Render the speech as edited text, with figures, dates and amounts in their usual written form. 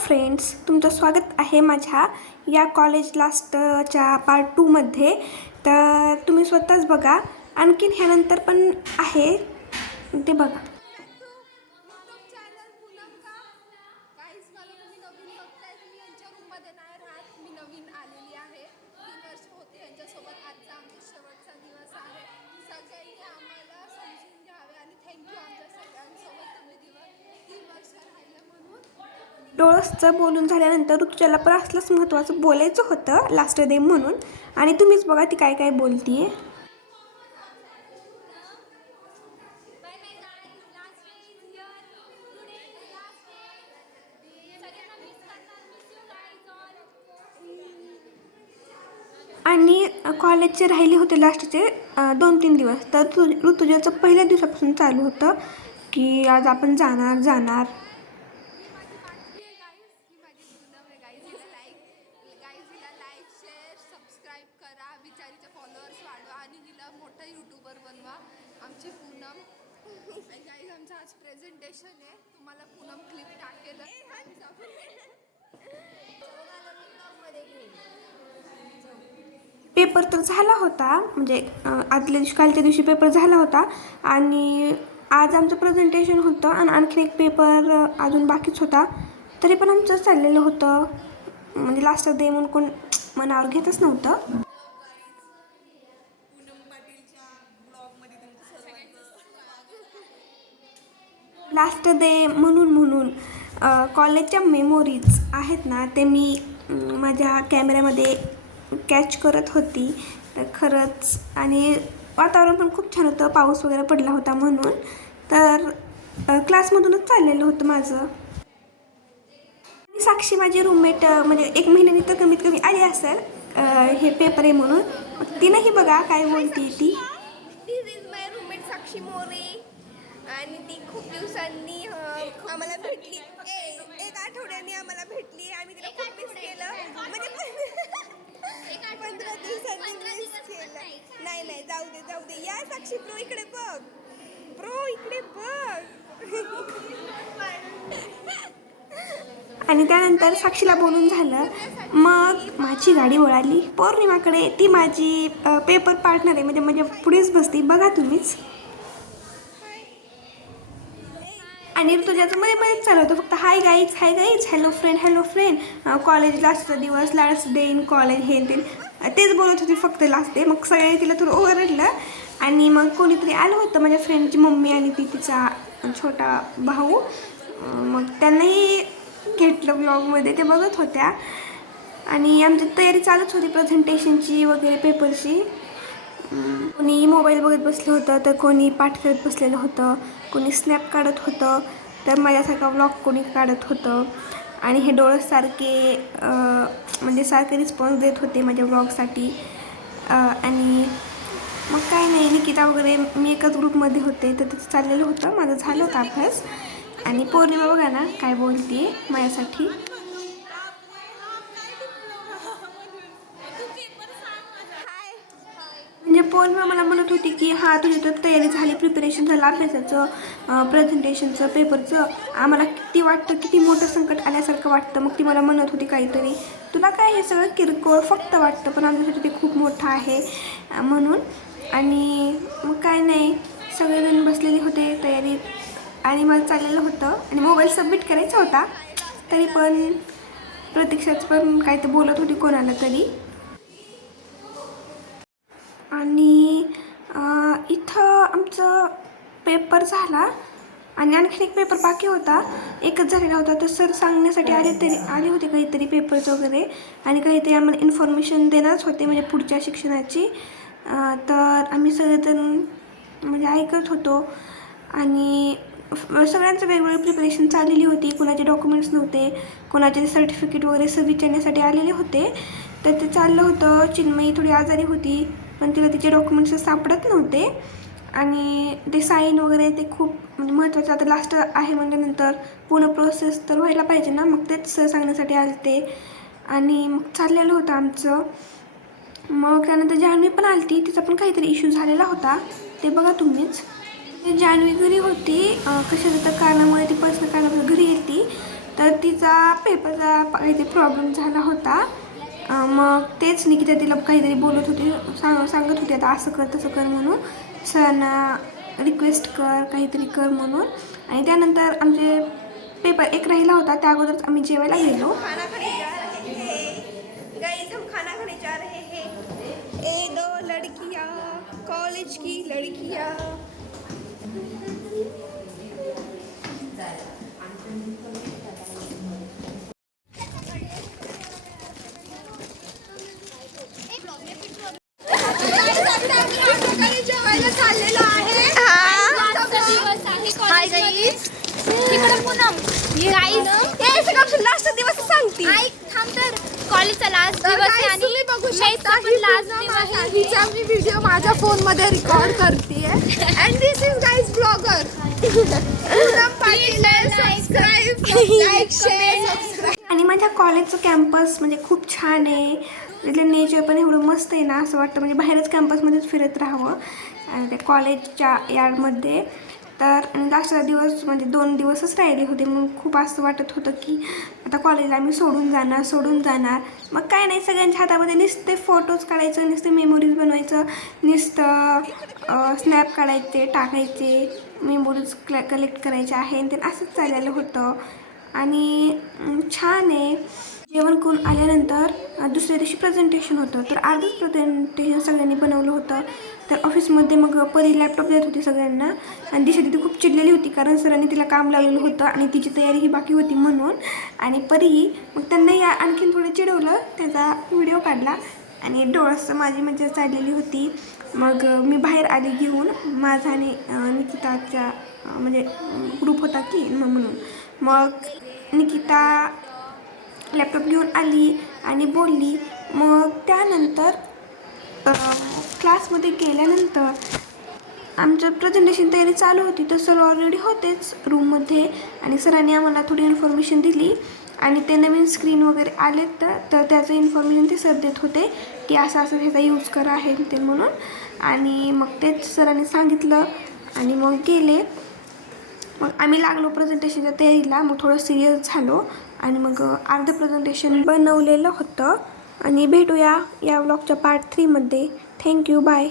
Friends, तुमचं स्वागत आहे माझ्या या कॉलेज लास्टच्या पार्ट 2मध्ये. तर तुम्ही स्वतःच बघा. आणखीन ह्यानंतर पण आहे ते बघा. डोळसचं बोलून झाल्यानंतर ऋतुजाला पण असलंच महत्त्वाचं बोलायचं होतं लास्ट डे म्हणून. आणि तुम्हीच बघा ती काय काय बोलतीये. आणि कॉलेजचे राहिले होते लास्टचे 2-3 दिवस. तर ऋतुजाचं पहिल्या दिवसापासून चालू होतं की आज आपण जाणार. आमची पूनम गाईज आमचं आज प्रेझेंटेशन आहे. तुम्हाला पूनम क्लिप टाकेल. पेपर तर झाला होता, म्हणजे आदल्या दिवशी कालच्या दिवशी पेपर झाला होता. आणि आज आमचं प्रेझेंटेशन होतं आणि आणखीन एक पेपर अजून बाकीच होता. तरी पण आमचं चाललेलं होतं, म्हणजे लास्ट डे म्हणून कोण मनावर घेतच नव्हतं. लास्ट डे म्हणून कॉलेजच्या मेमोरीज आहेत ना, ते मी माझ्या कॅमेऱ्यामध्ये कॅच करत होती. खरंच. आणि वातावरण पण खूप छान होतं, पाऊस वगैरे पडला होता म्हणून. तर क्लासमधूनच चाललेलं होतं माझं. साक्षी माझी रूममेट, म्हणजे 1 महिन्यानी तर कमीत कमी आली असेल हे पेपर आहे म्हणून. तिनंही बघा काय बोलते ती. दिस इज माय रूममेट साक्षी मोरे. आणि ती खूप दिवसांनी आम्हाला भेटली. एक आठवड्याने आम्हाला भेटली. आम्ही तिला खूप मिस केलं. म्हणजे 15 दिवसांनी मिस केलं. नाही जाऊ दे. या साक्षी ब्रो इकडे बघ. आणि त्यानंतर साक्षीला बोलून झालं. मग माझी गाडी वळाली पौर्णिमाकडे. ती माझी पेपर पार्टनर आहे, म्हणजे माझ्या पुढेच बसते, बघा तुम्हीच. आणि ऋतुजाचं मध्ये चालू होतं फक्त hi guys hello friend college लास्टचा दिवस, लास्ट डे इन कॉलेज, हे तेच बोलत होती फक्त लास्ट डे. मग सगळे तिला थोडं ओरडलं. आणि मग कोणीतरी आलं होतं माझ्या फ्रेंडची मम्मी आणि तिचा छोटा भाऊ. मग त्यांनाही घेतलं ब्लॉगमध्ये, ते बघत होत्या. आणि आमची तयारी चालूच होती प्रेझेंटेशनची वगैरे, पेपरची. कोणी मोबाईल बघत बसलं होतं, तर कोणी पाठ करत बसलेलं होतं, कोणी स्नॅप काढत होतं, तर माझ्यासारखा व्लॉग कोणी काढत होतं. आणि हे डोळससारखे म्हणजे सारखे रिस्पॉन्स देत होते माझ्या व्लॉगसाठी. आणि मग काय नाही, निकिता वगैरे मी एकाच ग्रुपमध्ये होते, तर तिथं चाललेलं होतं. माझं झालं होतं अभ्यास. आणि पौर्णिमा बघा ना काय बोलते माझ्यासाठी. म्हणजे पौर्णिमा मला म्हणत होती की हां तुझी तर तयारी झाली, प्रिपरेशन झालं अभ्यासाचं, प्रेझेंटेशनचं, पेपरचं. आम्हाला किती वाटतं, किती मोठं संकट आल्यासारखं वाटतं. मग ती मला म्हणत होती काहीतरी, तुला काय हे सगळं किरकोळ फक्त वाटतं, पण आमच्यासाठी ते खूप मोठं आहे म्हणून. आणि मग काय नाही, सगळेजण बसलेले होते तयारीत. आणि मला चाललेलं होतं. आणि मोबाईल सबमिट करायचा होता, तरी पण प्रतीक्षाच पण काय तर बोलत होती कोणाला तरी. आणि इथं आमचं पेपर झाला. आणि आणखीन एक पेपर बाकी होता, एकच झालेला होता. तर सर सांगण्यासाठी आले होते काहीतरी पेपरचं वगैरे, आणि काहीतरी आम्हाला इन्फॉर्मेशन देणारच होते म्हणजे पुढच्या शिक्षणाची. तर आम्ही सगळेजण म्हणजे ऐकत होतो. आणि सगळ्यांचं वेगवेगळं प्रिपरेशन चाललेली होती. कोणाचे डॉक्युमेंट्स नव्हते, कोणाचे सर्टिफिकेट वगैरे सर विचारण्यासाठी आलेले होते. तर ते चाललं होतं. चिन्मयी थोडी आजारी होती, पण तिला तिचे डॉक्युमेंट्स सापडत नव्हते. आणि ते साईन वगैरे ते खूप म्हणजे महत्त्वाचं. आता लास्ट आहे म्हटल्यानंतर पूर्ण प्रोसेस तर व्हायला पाहिजे ना, मग तेच सर सांगण्यासाठी आले ते. आणि मग चाललेलं होतं आमचं. मग त्यानंतर जान्हवी पण आली होती, तिचा पण काहीतरी इश्यू झालेला होता, ते बघा तुम्हीच. जान्हवी घरी होती, कशाचं तर कारणामुळे ती पर्सनल कारणामुळे घरी येते. तर तिचा पेपरचा काहीतरी प्रॉब्लेम झाला होता. मग तेच निकिता तिला काहीतरी बोलत होती, सांगत होती आता असं कर तसं कर म्हणून, सरांना रिक्वेस्ट कर काहीतरी कर म्हणून. आणि त्यानंतर आमचे पेपर एक राहिला होता, त्या अगोदरच आम्ही जेवायला गेलो. खाना खाने जा रहे हैं गाइस, हम खाना खाने जा रहे हैं. ए दो लड़कियां, कॉलेज की लड़कियां. जेवायला चाललेलो आहे. Hi guys. तिकडे पूनम लास्ट दिवस सांगते. थांब तर कॉलेजचा लास्ट दिवस आहे आणि तुम्ही बघू मेसचा शकता पण लास्ट दिवस आहे. हिचा मी व्हिडिओ माझ्या फोन मध्ये रेकॉर्ड करते and this is guys blogger Poonam Patil. Subscribe, like, share, subscribe. आणि माझ्या कॉलेजचं कॅम्पस म्हणजे खूप छान आहे. तिथलं नेचर पण एवढं मस्त आहे ना, असं वाटतं म्हणजे बाहेरच कॅम्पसमध्येच फिरत राहावं त्या कॉलेजच्या यार्डमध्ये. तर लास्टचा दिवस म्हणजे 2 दिवसच राहिले होते, म्हणून खूप असं वाटत होतं की आता कॉलेजला आम्ही सोडून जाणार. मग काय नाही, सगळ्यांच्या हातामध्ये नुसते फोटोज काढायचं, नुसते मेमोरीज बनवायचं, नुसतं स्नॅप काढायचे टाकायचे, मेमोरीज कलेक्ट करायचे आहे आणि ते असंच चाललेलं होतं. आणि छान आहे. जेवण करून आल्यानंतर दुसऱ्या दिवशी प्रेझेंटेशन होतं, तर अर्धच प्रेझेंटेशन सगळ्यांनी बनवलं होतं. तर ऑफिसमध्ये मग परी लॅपटॉप देत होती सगळ्यांना आणि दिशा तिथे खूप चिडलेली होती, कारण सरांनी तिला काम लावलेलं होतं आणि तिची तयारी ही बाकी होती म्हणून. आणि परी मग त्यांनाही आणखीन थोडं चिडवलं, त्याचा व्हिडिओ काढला आणि डोळस माझी मजा चाललेली होती. मग मी बाहेर आली घेऊन माझा आणि निकिताच्या म्हणजे ग्रुप होता की म्हणून. मग निकिता लॅपटॉप घेऊन आली आणि बोलली. मग त्यानंतर क्लासमध्ये गेल्यानंतर आमचं प्रेझेंटेशन तयारी चालू होती, तर सर ऑलरेडी होतेच रूममध्ये आणि सरांनी आम्हाला थोडी इन्फॉर्मेशन दिली आणि ते नवीन स्क्रीन वगैरे आलेत तर त्याचं इन्फॉर्मेशन ते सर देत होते की असं असं ह्याचा यूज करा आहे ते म्हणून. आणि मग तेच सरांनी सांगितलं आणि मग गेले. मग आम्ही लागलो प्रेझेंटेशनच्या तयारीला. मग थोडं सिरियस झालो आणि मग अर्धं प्रेझेंटेशन बनवलेलं होतं. आणि भेटूया या व्लॉगच्या पार्ट 3 मध्ये. Thank you, bye.